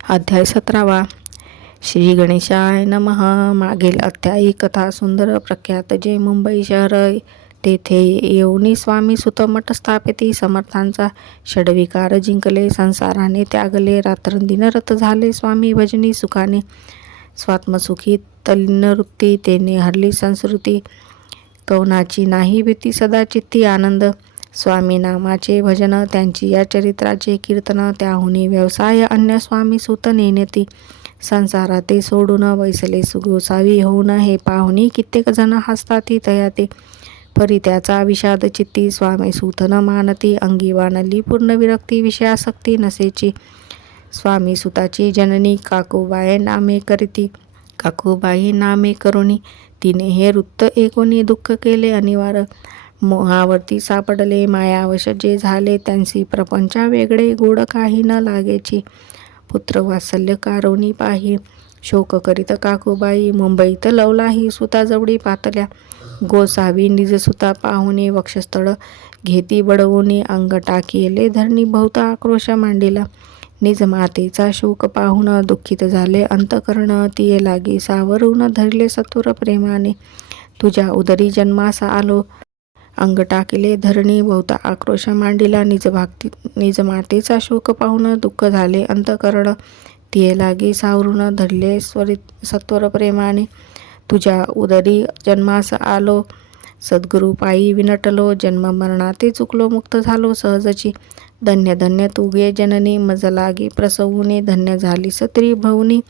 अध्याय 17वा. श्री गणेशाय नमः. मागील अध्यायी कथा सुंदर प्रख्यात जे मुंबई शहर तेथे येऊनी स्वामी सुत मठ स्थापिती. समर्थांचा षड्विकार जिंकले, संसाराने त्यागले, रात्रंदिनरत झाले स्वामी भजनी सुखाने. स्वात्मसुखी तल्लीनवृत्ती तेने हरली संस्कृती. कवनाची नाही भीती सदा चित्ती आनंद. स्वामी नामाचे भजन त्यांची या चरित्राचे कीर्तन. त्याहुनी व्यवसाय अन्य स्वामी सुत नेनेती. संसारात ते सोडून वैसले सुगोसावी होऊन हे पाहुनी कित्येक जण हसताती तयाते. परी त्याचा विषाद चित्ती स्वामी सूत न मानती. अंगी वानली पूर्ण विरक्ती विषयासक्ती नसेची. स्वामी सुताची जननी काकूबाई नामे करीती. काकूबाई नामे करुणी तिने हे वृत्त एकोणी दुःख केले अनिवार्य. मोहावरती सापडले मायावश जे झाले त्यांसी प्रपंचा वेगळे गोड काही न लागेची. पुत्र वात्सल्य कारोनी पाही शोक करीत काकूबाई. मुंबईत लवलाही सुताजवळी पातल्या. गोसावी निज सुता पाहुणे वक्षस्थळ घेती बडवूनी. अंग टाकीले धरणी बहुत आक्रोश मांडिला. निज मातेचा शोक पाहून दुःखित झाले अंतकरण. तिये लागी सावरून धरले सत्वर प्रेमाने. तुझ्या उदरी जन्मास आलो. अंग टाकिले धरणी बहुत आक्रोश मांडिला. निज मातेचा शोक पाहून दुःख झाले अंतकरण. तिये लागी सावरून धरले सत्वर प्रेमाने. तुझ्या उदरी जन्मास आलो. सद्गुरु पायी विनटलो. जन्म मरणाते चुकलो मुक्त झालो सहजची. धन्य धन्य तू गे जननी मज लागी प्रसवूने. धन्य झाली स्त्री भवनी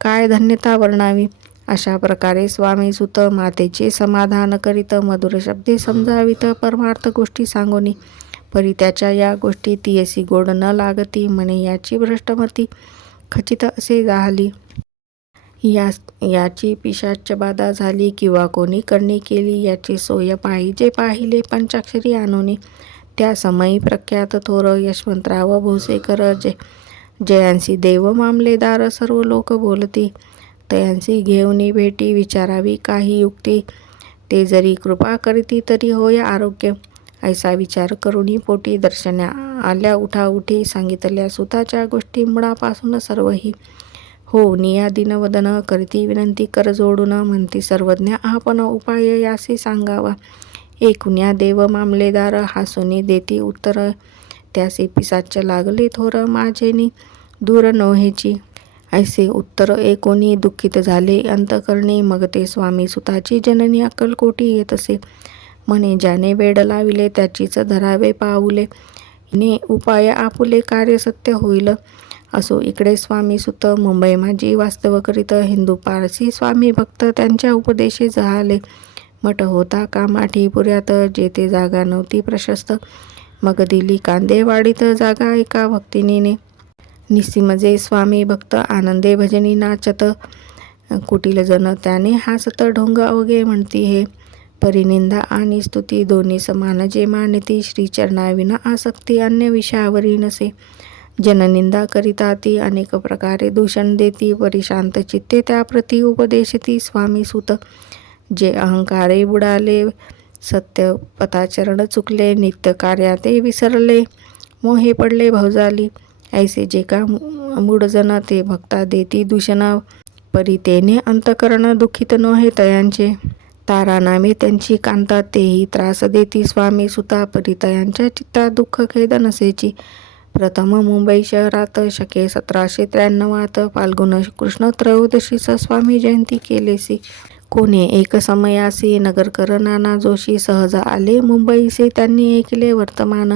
काय धन्यता वर्णावी. अशा प्रकारे स्वामी सुत मातेचे समाधान करीत मधुर शब्दे समजावित परमार्थ गोष्टी सांगोनी. परी त्याच्या या गोष्टी तियसी गोड न लागती. म्हणे याची भ्रष्टमती खचित असे झाली. याची पिशाच बाधा झाली किंवा कोणी करणी केली याची सोय पाहिजे पाहिले पंचाक्षरी आणोनी. त्या समयी प्रख्यात थोर यशवंतराव भोसेकर जयांसी देव मामलेदार सर्व लोक बोलती. तयांसी घेऊनी भेटी विचारावी काही युक्ती. ते जरी कृपा करीती तरी होय आरोग्य. ऐसा विचार करुणी पोटी दर्शना आल्या उठाउठी. सांगितल्या सुताच्या गोष्टी मुळापासून सर्वही. हो निया दिनवदन करीती विनंती कर जोडून. म्हणती सर्वज्ञ आपण उपाय यासी सांगावा. एकुण्या देव मामलेदार हासुनी देती उत्तर. त्यासी पिसाच लागले थोर माझेनी दूर नोहेची. ऐसे उत्तर एकोणी दुःखित झाले अंतकरणी. मग ते स्वामी सुताची जननी अक्कलकोटी येतसे. म्हणे ज्याने वेड लाविले त्याचीच धरावे पाऊले. ने उपाय आपुले कार्य सत्य होईल. असो इकडे स्वामी सुत मुंबई माझी वास्तव करीत. हिंदू पारसी स्वामी भक्त त्यांच्या उपदेशे जहाले. मठ होता कामाठी पुऱ्यात जेथे जागा नव्हती प्रशस्त. मग दिली कांदेवाडीत जागा एका भक्तिनीने. निसीमजे स्वामी भक्त आनंदे भजनी नाचत. कुटील जन त्याने हासत ढोंग अवघे म्हणती हे. परिनिंदा आणि स्तुती दोन्ही समान जे मानती. श्रीचरणाविना आसक्ती अन्य विषयावरी नसे. जननिंदा करिता ती अनेक प्रकारे दूषण देती. परिशांत चित्ते त्याप्रती उपदेशती स्वामी सुत. जे अहंकारे बुडाले सत्य पथाचरण चुकले. नित्य कार्याते विसरले मोहे पडले भवजाली. ऐसे जे का मूढजन ते भक्ता देती दूषण. परी तेने अंतकरण दुःखित नोहे तयांचे. तारा नामे त्यांची कांता तेही त्रास देती स्वामी सुता. परी तयांच्या चित्तात दुःख खेद नसेची. प्रथम मुंबई शहरात शके 1793 फाल्गुन कृष्ण त्रयोदशीस स्वामी जयंती केलेसी. कोणे एक समयासी नगरकर नाना जोशी सहज आले मुंबईसे. त्यांनी ऐकले वर्तमान.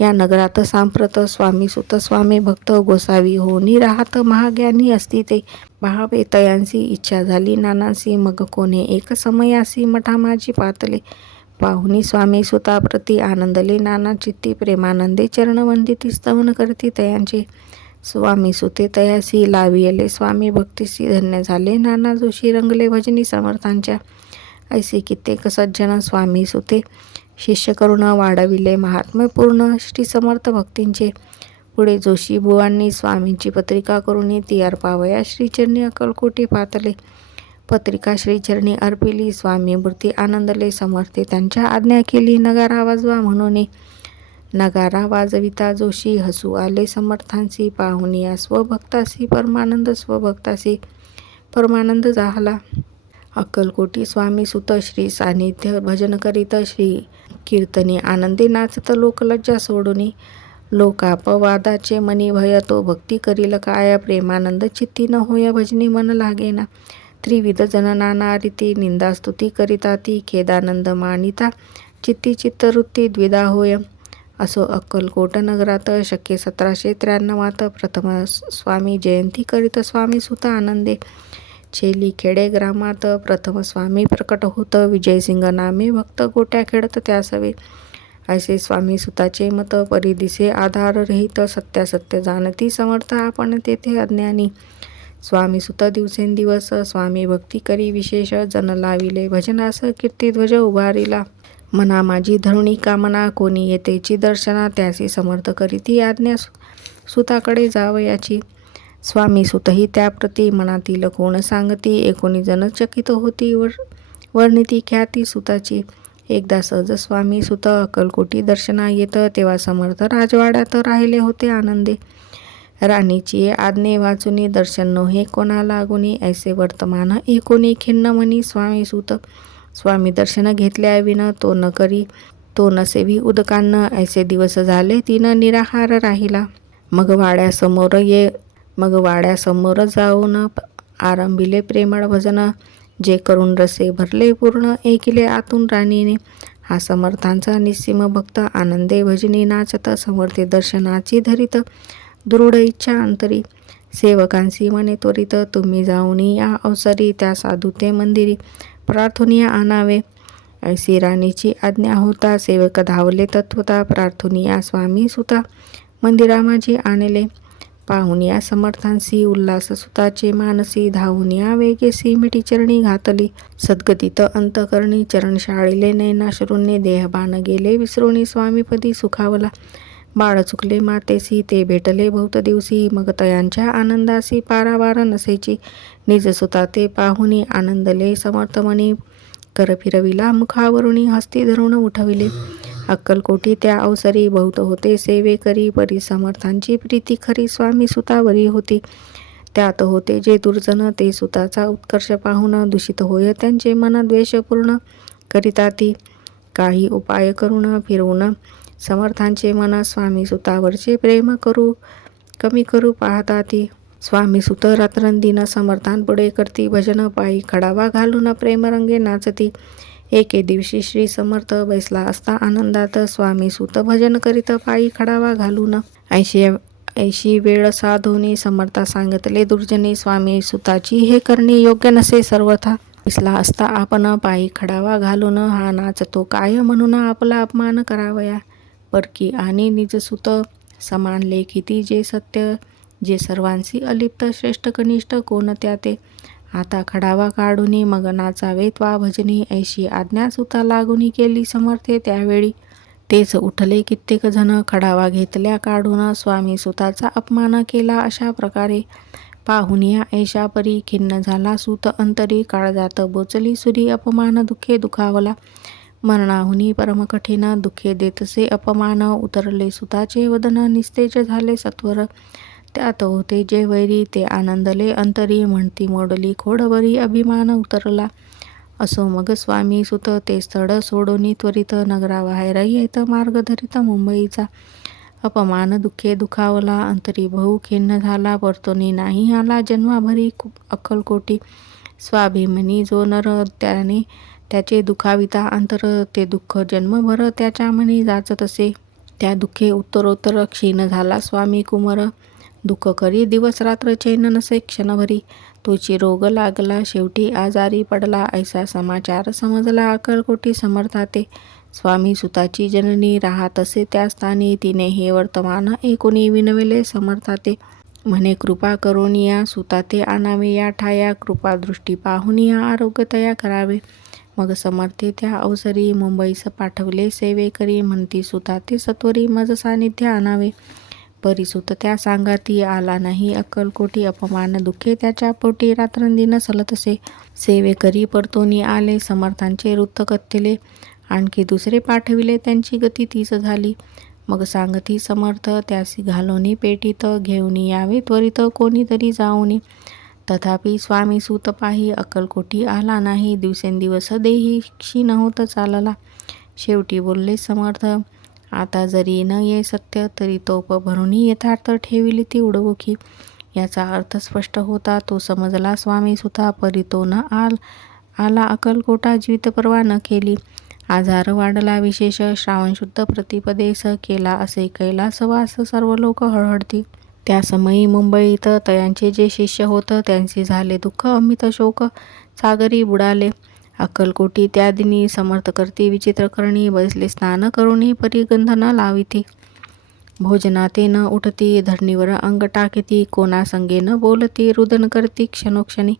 या नगरात सांप्रत स्वामी सुत स्वामी भक्त गोसावी होऊनी राहत. महाज्ञानी असती ते पहावे तयांसी इच्छा झाली नानासी. मग कोणे एक समयासी मठा माझी पातले. पाहुनी स्वामी सुताप्रती आनंदले नाना चित्ती. प्रेमानंदे चरण वंदिती स्तवन करती तयांचे. स्वामी सुते तयासी लावियले स्वामी भक्तीसी. धन्य झाले नाना जोशी रंगले भजनी समर्थांच्या. ऐसे कित्येक सज्जन स्वामी सुते शिष्य करून वाढविले महात्म्य पूर्ण श्री समर्थ भक्तींचे. पुढे जोशी बुवांनी स्वामींची पत्रिका करून ती अर्पावया श्रीचरणी अक्कलकोटी पातले. पत्रिका श्रीचरणी अर्पिली. स्वामी मूर्ती आनंदले समर्थे त्यांच्या आज्ञा केली नगारा वाजवा म्हणून. नगारा वाजविता जोशी, हसू आले समर्थांसी, पाहुनिया स्वभक्तासी, स्वभक्तासी परमानंद झाला. अक्कलकोटी स्वामी सुत, श्री सान्निध्य भजन करीत, श्री कीर्तनी आनंदे नाचत, लोकलज्जा सोडूनी, लोकापवादाचे मनी भय, तो भक्ती करील काय, प्रेमानंद चित्ती न होय, भजनी मन लागेना. त्रिविध जन नाना रीती, निंदा स्तुती करिता ती, खेदानंद मानिता चित्ती चित्तवृत्ती द्विधा होय. असो अक्कलकोट नगरात शके 1793 प्रथम स्वामी जयंती करीत, स्वामी सुत आनंदे. छेली खेडे ग्रामात प्रथम स्वामी प्रकट होत, विजयसिंग नामे भक्त गोट्या खेळत त्यासवे. ऐसे स्वामी सुताचे मत, परी दिसे आधार रहित, सत्यासत्य जाणती समर्थ आपण तेथे अज्ञानी. स्वामी सुत दिवसेंदिवस स्वामी भक्ती करी विशेष, जन लाविले भजनास कीर्तिध्वज उभारिला. मना माझी धरुणी कामना, कोणी येतेची दर्शना, त्यासी समर्थ करीती आज्ञा, सुताकडे जावयाची. स्वामी सुतही त्याप्रती मनातील कोण सांगती, एकोणी जन चकित होती, वर्णिती ख्याती सुताची. एकदा सहज स्वामी सुत अक्कलकोटी दर्शना येत, तेव्हा समर्थ राजवाड्यात राहिले होते आनंदे. राणीची आज्ञे वाचुनी, दर्शन नोहे कोणा लागुनी, ऐसे वर्तमान एकोणी खिन्न मनी स्वामी सुत. स्वामी दर्शन घेतल्या विन, तो न करी तो न सेवी उदकान्न, ऐसे दिवस झाले तीन निराहार राहिला. मग वाड्यासमोर जाऊन आरंभिले प्रेमळ भजन, जे करून रसे भरले पूर्ण, ऐकिले आतून राणीने. हा समर्थांचा निस्सीम भक्त, आनंदे भजनी नाचत, समर्थे दर्शनाची धरित, दृढ इच्छा अंतरी. सेवकांसी म्हणे त्वरित, तुम्ही जाऊनी या अवसरी, त्या साधू ते मंदिरी, प्रार्थनिया आणावे. ऐसी राणीची आज्ञा होता, सेवक धावले तत्वता, प्रार्थनिया स्वामी सुता मंदिरा माझी आणले. पाहुनिया समर्थांसी, उल्हास सुताचे मानसी, धावूनिया वेगेसी, मिठी चरणी घातली. सद्गतीत अंतकरणी, चरण शाळिले नयनाश्रूंनी, देहबान गेले विसरुनी, स्वामीपदी सुखावला. बाळ चुकले मातेसी, ते भेटले बहुत दिवसी, मग तयांच्या आनंदासी पारावार नसेची. निज सुता ते पाहुनी आनंदले समर्थमणी, कर फिरविला मुखावरुणी, हस्ती धरून उठविले. अक्कलकोटी त्या अवसरी, बहुत होते सेवेकरी, परी समर्थांची प्रीती खरी स्वामी सुतावरी होती. त्यात होते जे दुर्जन, ते सुताचा उत्कर्ष पाहून, दूषित होय त्यांचे मन द्वेषपूर्ण करिता ती. काही उपाय करून फिरवून समर्थांचे मन, स्वामी सुतावरचे प्रेम कमी करू पाहता ती. स्वामी सुत रात्रंदिन समर्थांपुढे करती भजन, पायी खडावा घालून प्रेमरंगे नाचती. एके दिवशी श्री समर्थ बैसला असता आनंदात, स्वामी सुत भजन करीत पायी खडावा घालून. ऐशी वेळ साधूनी समर्था सांगितले दुर्जनी, स्वामी सुताची हे करणे योग्य नसे सर्वथा. बैसला असता आपण पायी खडावा घालून, हा नाचतो काय म्हणून आपला अपमान करावया. परकी आणि निजसुत समान लेखिती जे सत्य, जे सर्वांशी अलिप्त, श्रेष्ठ कनिष्ठ कोण त्या ते. आता खडावा काढुनी मग नाचावे त्वा भजनी, ऐशी आज्ञा सुता लागुनी केली समर्थे त्यावेळी. तेच उठले कित्येक जण, खडावा घेतल्या काढून, स्वामी सुताचा अपमान केला अशा प्रकारे. पाहुनिया ऐशा परी, खिन्न झाला सूत अंतरी, काळजात बोचली सुरी, अपमान दुःखे दुखावला. मरणाहुनी परम कठीण, दुःखे देतसे अपमान, उतरले सुताचे वदन, निस्तेज झाले सत्वर. त्यात होते जे वैरी, ते आनंदले अंतरी, म्हणती मोडली खोडवरी, अभिमान उतरला. असो मग स्वामी सुत ते स्थळ सोडोनी त्वरित, नगराबाहेर येत मार्ग धरित मुंबईचा. अपमान दुःखे दुखावला, अंतरी बहु खिन्न झाला, परतोनी नाही आला जन्माभरी अक्कलकोटी. स्वाभिमनी जो नर, त्याने त्याचे दुखाविता अंतर, ते दुःख जन्मभर त्याच्या मनी जाचत असे. त्या दुःखे उत्तरोत्तर क्षीण झाला स्वामी कुमर, दुःख करी दिवस रात्र चैन नसे क्षणभरी. तोची रोग लागला, शेवटी आजारी पडला, ऐसा समाचार समजला अक्कलकोटी समर्थाते. स्वामी सुताची जननी राहत असे त्या स्थानी, तिने हे वर्तमान ऐकुनी विनविले समर्थाते. म्हणे कृपा करोनिया सुताते आणावे या ठाया, कृपा दृष्टी पाहुनिया आरोग्य तया करावे. मग समर्थे त्या अवसरी मुंबईस पाठवले सेवेकरी, म्हणती सुताते सत्वरी मज सानिध्य आणावे. परिसुत त्या सांगाती आला नाही अक्कलकोटी, अपमान दुःखे त्याच्या पोटी रात्रंदिन सलतसे. सेवेकरी परतोनी आले, समर्थांचे वृत्त कथ्यले, आणखी दुसरे पाठविले त्यांची गती तीच झाली. मग सांगती समर्थ त्यासी घालोनी पेटीत, घेऊन यावे त्वरित कोणीतरी जाऊनी. तथापि स्वामी सूत पाही अक्कलकोटी आला नाही. दिवसेंदिवस देही क्षीण होत चालला. शेवटी बोलले समर्थ, आता जरी न ये सत्य, तरी तोप भरुनी यथार्थ ठेविली ती उडवुखी. याचा अर्थ स्पष्ट होता. तो समजला स्वामी सुता, परी तो न आला अक्कलकोटा. जीवितपर्वा न केली. आजार वाढला विशेष. श्रावण शुद्ध प्रतिपदेस केला असे कैलासवास. सर्व लोक हळहळती. त्या समयी मुंबईत तयांचे जे शिष्य होत, त्यांचे झाले दुःख अमित शोक. सागरी बुडाले. अक्कलकोटी त्या दिनी समर्थ करती विचित्र करणी. बसले स्नान करुणी, परी गंध न लाविती. भोजनाते न उठती, धरणीवर अंग टाकीती. कोणा संगे न बोलती, रुदन करती क्षणोक्षणी.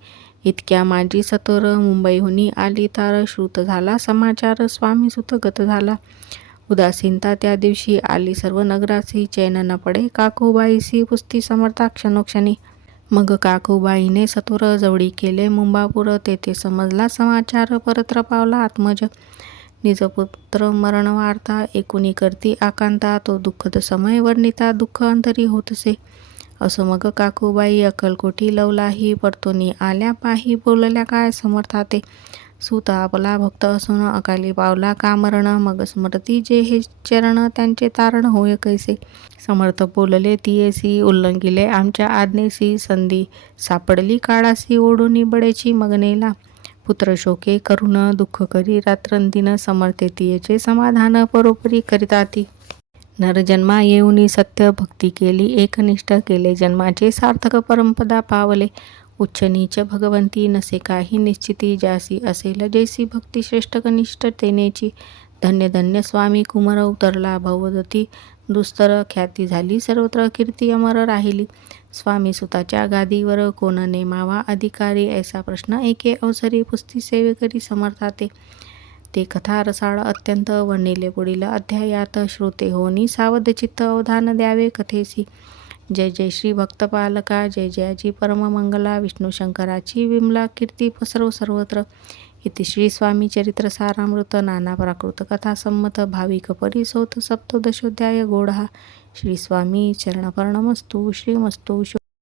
इतक्या माझी सत्वर मुंबईहुनी आली तार. श्रुत झाला समाचार, स्वामी सुत गत झाला. उदासीनता त्या दिवशी आली सर्व नगरासी. चैन न पडे काकूबाईसी, पुसती समर्था क्षणोक्षणी. मग काकूबाईने सत्वर जवळी केले मुंबापूर. तेथे समजला समाचार, परत्र पावला आत्मज. निजपुत्र मरण वार्ता, एकुणी करती आकांता. तो दुःखद समय वर्णिता, दुःख अंतरी होतसे. असो मग काकूबाई अक्कलकोटी लवलाही. परतोनी आल्या पाही, बोलल्या काय समर्थाते. सूत आपला भक्त असून अकाली पावला का मरण. मग स्मरती जे हे चरण, त्यांचे तारण होय कैसे. समर्थ बोलले तियेसी, उल्लंघिले आमच्या आज्ञेसी. संधी सापडली काळासी, ओढुनी बडेची मग नेला. पुत्र शोके करून दुःख करी रात्रंदिन. समर्थे तियेचे समाधान, परोपरी करिताती. नरजन्मा येऊनी सत्य भक्ती केली एकनिष्ठ. केले जन्माचे सार्थक, परमपदा पावले. उच्च नीच भगवंती नसे काही निश्चिती. ज्यासी असेल जैसी भक्ती, श्रेष्ठ कनिष्ठ तेनेची. धन्य धन्य स्वामी कुमर उतरला भवदती. दुस्तर ख्याती झाली सर्वत्र, कीर्ती अमर राहिली. स्वामी सुताच्या गादीवर कोण नेमावा अधिकारी. ऐसा प्रश्न एके अवसरी, पुसती सेवेकरी समर्थाते. ते कथा रसाळ अत्यंत, वर्णिले पुढील अध्यायात. श्रोते होनी सावध चित्त, अवधान द्यावे कथेसी. जय जय श्री भक्तपालका, जय जयाची परम मंगला. विष्णू शंकराची विमला कीर्ती पसरो सर्वत्र. इति श्री स्वामी चरित्र सारामृत. नाना प्राकृत कथा संमत. भाविक परिसोत सप्तदशोध्याय गोढा. श्री स्वामी चरणपर्णमस्तु. श्रीमस्तु.